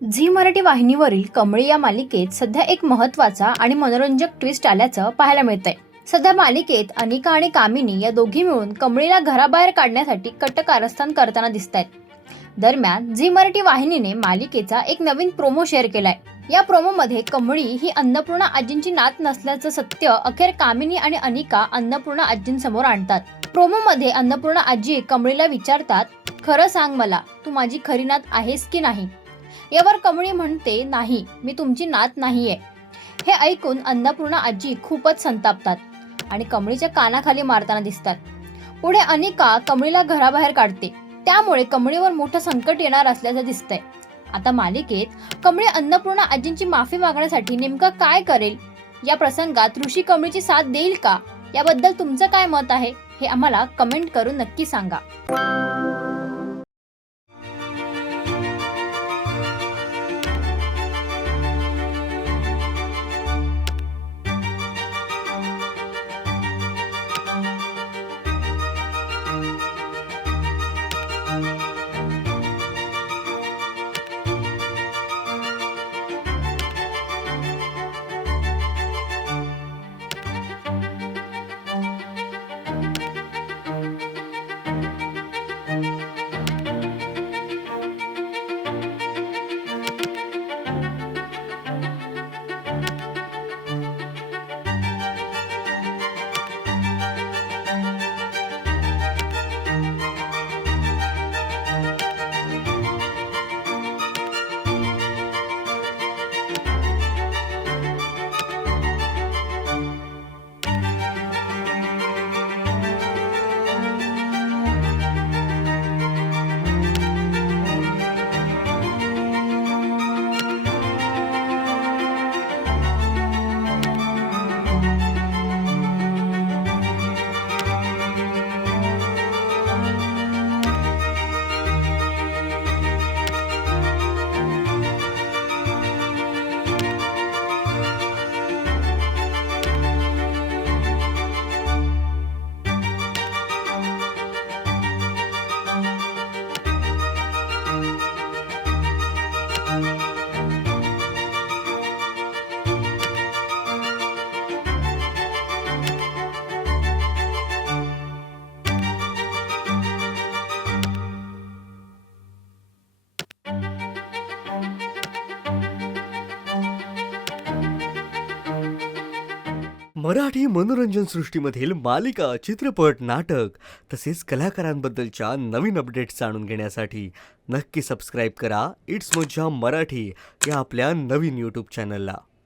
Zee Marathi वाहिनीवरील कमळी या मालिकेत सध्या एक महत्त्वाचा आणि मनोरंजक ट्विस्ट आल्याचं पाहायला मिळतंय। सध्या मालिकेत अनिका आणि कामिनी या दोघी मिळून कमळीला घराबाहेर काढण्यासाठी कट कारस्थान करताना दिसतायत। दरम्यान झी मराठी वाहिनीने मालिकेचा एक नवीन प्रोमो शेअर केलाय। या प्रोमोमध्ये कमळी ही अन्नपूर्णा आजींची नात नसल्याचं सत्य अखेर कामिनी आणि अनिका अन्नपूर्णा आजींसमोर आणतात। प्रोमोमध्ये अन्नपूर्णा आजी कमळीला विचारतात, खरं सांग मला, तू माझी खरी नात आहेस की नाही? यावर कमळी म्हणते, नाही, मी तुमची नात नाहीये। हे ऐकून अन्नपूर्णा आजी खूपच संतापतात आणि कमळीच्या कानाखाली मारताना दिसतात। पुढे अनिका कमळीला घराबाहेर काढते, त्यामुळे कमळीवर मोठं संकट येणार असल्याचं दिसतंय। आता मालिकेत कमळी अन्नपूर्णा आजींची माफी मागण्यासाठी नेमकं काय करेल? या प्रसंगात ऋषी कमळीची साथ देईल का? याबद्दल तुमचं काय मत आहे हे आम्हाला कमेंट करून नक्की सांगा। मराठी मनोरंजन सृष्टीमधील मालिका, चित्रपट, नाटक तसेच कलाकारांबद्दलच्या नवीन अपडेट्स जाणून घेण्यासाठी नक्की सबस्क्राईब करा इट्स मज्जा मराठी या आपल्या नवीन यूट्यूब चॅनलला।